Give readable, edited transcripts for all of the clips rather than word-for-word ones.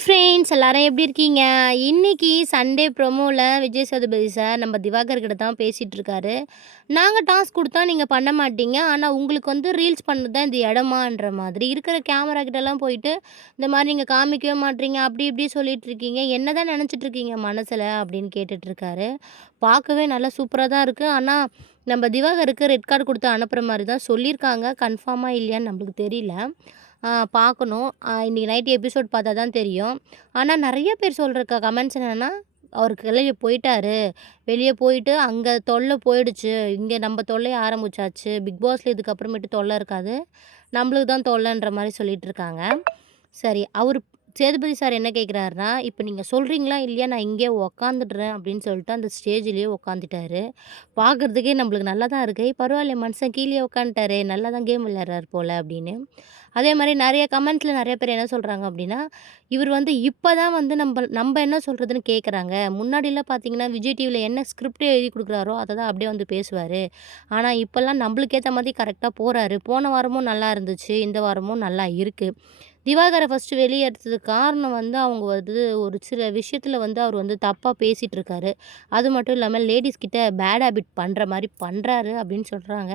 Hi friends எல்லாரும் எப்படி இருக்கீங்க? இன்னைக்கு சண்டே ப்ரோமோல விஜய் சேதுபதி சார் நம்ம திவாகர் கிட்ட தான் பேசிட்டு இருக்காரு. நாங்க டாஸ்க் குடுத்தா நீங்க பண்ண மாட்டீங்க. ஆனா உங்களுக்கு வந்து ரீல்ஸ் பண்ணது தான் இந்த இடமான்ற மாதிரி இருக்கிற கேமரா கிட்டலாம் போயிட்டு, இந்த மாரி நீங்க காமிக்கவே மாட்றீங்க. அப்படி இப்படி சொல்லிட்டு இருக்கீங்க. என்னதான் நெனச்சிட்டு இருக்கீங்க மனசுல? அப்படின்னு கேட்டுட்டு இருக்காரு. பார்க்கவே நல்லா சூப்பரா தான் இருக்கு. ஆனா நம்ம திவாகருக்கு ரெட் கார்ட் குடுத்து அனுப்புற மாரி தான் சொல்லியிருக்காங்க. கன்ஃபார்மா இல்லையான்னு நம்மளுக்கு தெரியல. பார்க்கணும். இன்னைக்கு நைட் எபிசோட் பார்த்தா தான் தெரியும். ஆனா நெறைய பேர் சொல்ற கமெண்ட்ஸ் என்னன்னா, அவரு வெளிய போயிட்டாரு. வெளிய போயிட்டு அங்க தொல்ல போயிடுச்சு. இங்க நம்ம தொல்லை ஆரம்பிச்சாச்சு. பிக் பாஸ்ல இதுக்கப்புறமேட்டு தொல்ல இருக்காது. நம்மளுக்கு தான் தொல்லன்ற மாரி சொல்லிட்டு இருக்காங்க. சரி, அவரு சேதுபதி சார் என்ன கேட்குறாருன்னா, "இப்ப நீங்க சொல்றீங்களா இல்லையா? நான் இங்கேயே உக்காந்துடுறேன்" அப்படின்னு சொல்லிட்டு அந்த ஸ்டேஜ்லயே உக்காந்துட்டாரு. பார்க்கறதுக்கே நம்மளுக்கு நல்லா தான் இருக்கு. "பரவாயில்லையே மனுஷன் கீழயே உக்காந்துட்டாரே! நல்லா தான் கேம் விளையாடுறாரு போல" அப்படின்னு. அதே மாரி நெறைய கமெண்ட்ஸ்ல நெறைய பேர் என்ன சொல்றாங்க அப்டின்னா, இவர் வந்து இப்ப தான் வந்து நம்ப என்ன சொல்றதுன்னு கேட்குறாங்க. முன்னாடிலாம் பார்த்தீங்கன்னா, விஜய் டிவில என்ன ஸ்கிரிப்ட் எழுதி குடுக்குறாரோ, அத தான் அப்படியே வந்து பேசுவாரு. ஆனா இப்பலாம் நம்பளுக்கு ஏத்த மாதிரி கரெக்ட்டா போறாரு. போன வாரமும் நல்லா இருந்துச்சு. இந்த வாரமும் நல்லா இருக்கு. திவாகர ஃபர்ஸ்ட்டு வெளிய எடுத்ததுக்கு காரணம் வந்து, அவங்க வந்து ஒரு சில விஷயத்துல வந்து அவர் வந்து தப்பா பேசிட்டுருக்காரு. அது மட்டும் இல்லாம லேடீஸ் கிட்ட பேட் ஹேபிட் பண்ற மாரி பண்றாரு அப்படின்னு சொல்றாங்க.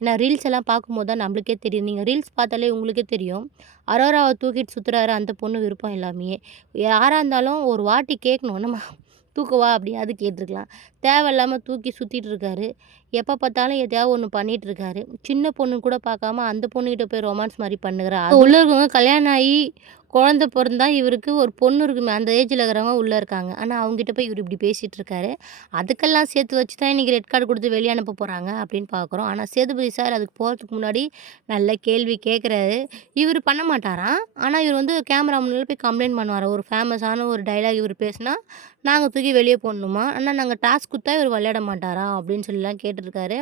ஏன்னா ரீல்ஸ் எல்லாம் பார்க்கும்போது தான் நம்மளுக்கே தெரியும். நீங்க ரீல்ஸ் பார்த்தாலே உங்களுக்கே தெரியும். அரோராவ தூக்கிட்டு சுத்துறாரு அந்த பொண்ணு விருப்பம் இல்லாமயே. யாரா இருந்தாலும் ஒரு வாட்டி கேட்கணும். நம்ம தூக்கவா அப்படியாவது கேட்டுருக்கலாம். தேவையில்லாம தூக்கி சுத்திட்டு இருக்காரு. எப்ப பார்த்தாலும் எதையாவது ஒண்ணு பண்ணிட்டு இருக்காரு. சின்ன பொண்ணுன்னு கூட பார்க்காம அந்த பொண்ணுகிட்ட போய் ரொமான்ஸ் மாரி பண்ணுகிறாரு. உள்ள இருக்கவங்க கல்யாணம் ஆயி குழந்தை பொறந்தா இவருக்கு ஒரு பொண்ணு இருக்குமே அந்த ஏஜ்ல இருக்கிறவங்க உள்ள இருக்காங்க. ஆனா அவங்ககிட்ட போய் இவரு இப்படி பேசிட்டு இருக்காரு. அதுக்கெல்லாம் சேர்த்து வச்சு தான் இன்னைக்கு ரெட் கார்டு குடுத்து வெளிய அனுப்ப போறாங்க அப்படின்னு பார்க்குறோம். ஆனா சேதுபதி சார் அதுக்கு போறதுக்கு முன்னாடி நல்ல கேள்வி கேட்குறாரு. இவரு பண்ண மாட்டாராம். ஆனா இவரு வந்து கேமரா முன்னாடி போய் கம்ப்ளைண்ட் பண்ணுவாராம். ஒரு ஃபேமஸான ஒரு டயலாக் இவரு பேசினா, நாங்க தூக்கி வெளிய போடணுமா? ஆனா நாங்க டாஸ்க் குடுத்தா இவரு விளையாட மாட்டாராம் அப்படின்னு சொல்லிலாம் கேட்டுருக்காரு.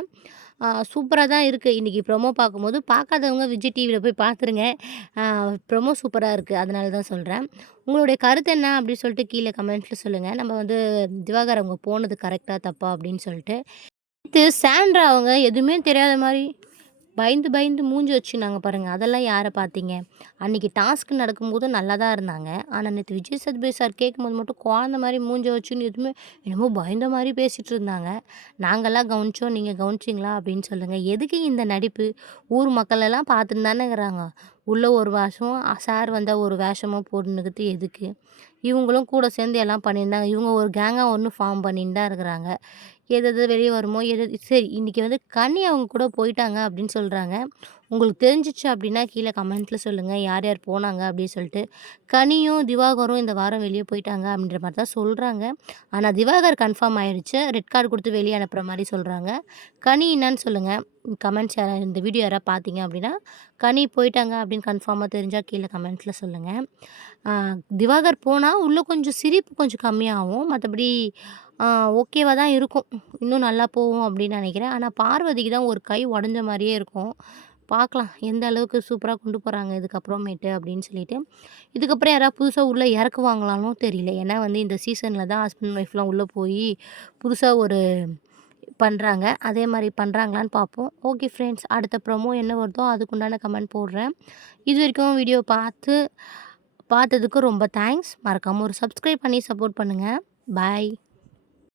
சூப்பரா தான் இருக்கு. இன்னைக்கு ப்ரோமோ பார்க்கும்போது பார்க்காதவங்க விஜய் டிவில போய் பார்த்துருங்க. ஆ ப்ரோமோ சூப்பரா இருக்கு. அதனால தான் சொல்றேன். உங்களுடைய கருத்து என்ன அப்படி சொல்லிட்டு கீழ கமெண்ட்ல சொல்லுங்க. நம்ம வந்து திவாகர் அவங்க போனது கரெக்ட்டா? தப்பா? அப்படின்னு சொல்லிட்டு. நேத்து சாண்ட்ரா அவங்க எதுவுமே தெரியாத மாரி பயந்து பயந்து மூஞ்சி வச்சுருந்தாங்க பாருங்க. அதெல்லாம் யார பார்த்தீங்க? அன்னைக்கு டாஸ்க் நடக்கும்போது நல்லா தான் இருந்தாங்க. ஆனா நேத்து விஜய் சேதுபதி சார் கேட்கும்போது மட்டும் குழந்த மாரி மூஞ்ச வச்சுன்னு எதுவுமே என்னமோ பயந்த மாரி பேசிட்டு இருந்தாங்க. நாங்கலாம் கவனிச்சோம். நீங்க கவனிச்சீங்களா? அப்படின்னு சொல்லுங்க. எதுக்கு இந்த நடிப்பு? ஊர் மக்கள் எல்லாம் பார்த்துன்னு தானே இருக்கிறாங்க. உள்ள ஒரு வேஷம், சார் வந்தா ஒரு வேஷமும் போட்டுன்னுக்கிறது எதுக்கு? இவங்களும் கூட சேர்ந்து எல்லாம் பண்ணியிருந்தாங்க. இவங்க ஒரு கேங்கா ஒண்ணு ஃபார்ம் பண்ணின்னு தான் இருக்கிறாங்க. எது எது வெளிய வருமோ சரி இன்னைக்கு வந்து கனி அவங்க கூட போயிட்டாங்க அப்படின்னு சொல்றாங்க. உங்களுக்கு தெரிஞ்சுச்சு அப்படின்னா கீழ கமெண்ட்ல சொல்லுங்க. யார் யார் போனாங்க அப்படின்னு சொல்லிட்டு. கனியும், திவாகரும் இந்த வாரம் வெளிய போயிட்டாங்க அப்படின்ற மாரி தான் சொல்றாங்க. ஆனா திவாகர் கன்ஃபார்ம் ஆயிடுச்சு. ரெட் கார்டு குடுத்து வெளிய அனுப்புற மாரி சொல்றாங்க. கனி என்னன்னு சொல்லுங்க. கமெண்ட்ஸ் இந்த வீடியோ யாராவது பார்த்தீங்க அப்படின்னா, கனி போயிட்டாங்க அப்படின்னு கன்ஃபார்மா தெரிஞ்சா கீழ கமெண்ட்ல சொல்லுங்க. ஆ திவாகர் போனா உள்ள கொஞ்சம் சிரிப்பு கொஞ்சம் கம்மியாகும். மத்தபடி ஆ ஓகேவா தான் இருக்கும். இன்னும் நல்லா போகும் அப்படின்னு நெனைக்கிறேன். ஆனா பார்வதிக்கு தான் ஒரு கை உடைஞ்ச மாரியே இருக்கும். பார்க்கலாம் எந்த அளவுக்கு சூப்பரா கொண்டு போறாங்க இதுக்கப்புறமேட்டு அப்படின்னு சொல்லிட்டு. இதுக்கப்புறம் யாராவது புதுசா உள்ள இறக்குவாங்களான்னும் தெரியல. ஏன்னா வந்து இந்த சீசன்ல தான் ஹஸ்பண்ட் ஒய்ஃப்லாம் உள்ள போயி புதுசா ஒரு பண்றாங்க. அதே மாரி பண்றாங்களான்னு பார்ப்போம். ஓகே ஃப்ரெண்ட்ஸ் அடுத்த ப்ரோமோ என்ன வருதோ அதுக்குண்டான கமெண்ட் போடுறேன். இதுவரைக்கும் வீடியோ பார்த்ததுக்கு ரொம்ப தேங்க்ஸ். மறக்காம ஒரு சப்ஸ்கிரைப் பண்ணி சப்போர்ட் பண்ணுங்க. பாய்.